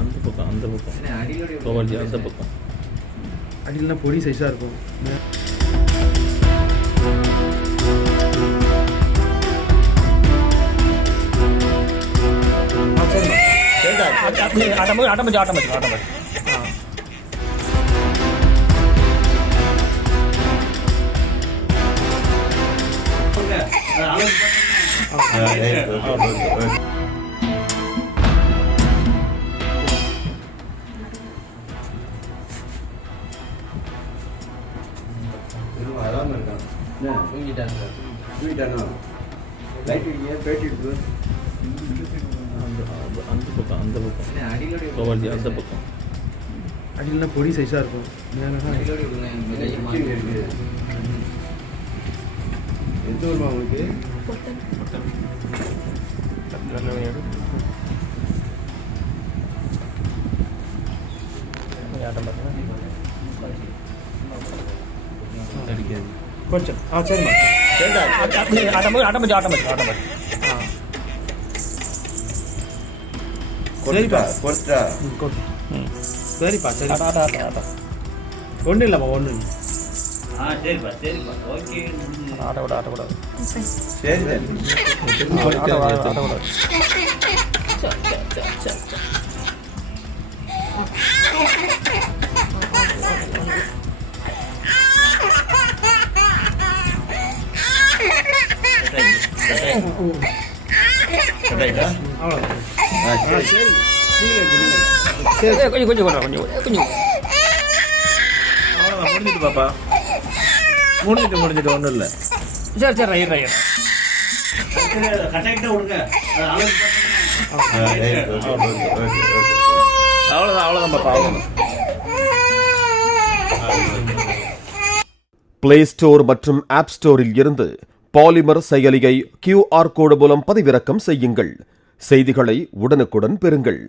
அந்த பக்கம் அந்த பக்கம் அடியில்னா பொடி சைஸாக இருக்கும். அந்த பக்கம் அடியில்னா பொடி சைஸாக இருக்கும். எந்த ஊர்மா உங்களுக்கு? కొంచెం சரிம்மா சரிப்பா சரி ஒன்றும் இல்லைப்பா ஒன்றும் இல்லை. ஆட்டக்கூடாது முடிஞ்சிட்டு பாப்பா முடிஞ்சிட்டு ஒன்றும் இல்லை. சரி ரைட் அவ்வளோதான் பாப்பா அவ்வளோதான். பிளே ஸ்டோர் மற்றும் ஆப் ஸ்டோரில் இருந்து பாலிமர் செயலியை QR கோடு மூலம் பதிவிறக்கம் செய்யுங்கள். செய்திகளை உடனுக்குடன் பெறுங்கள்.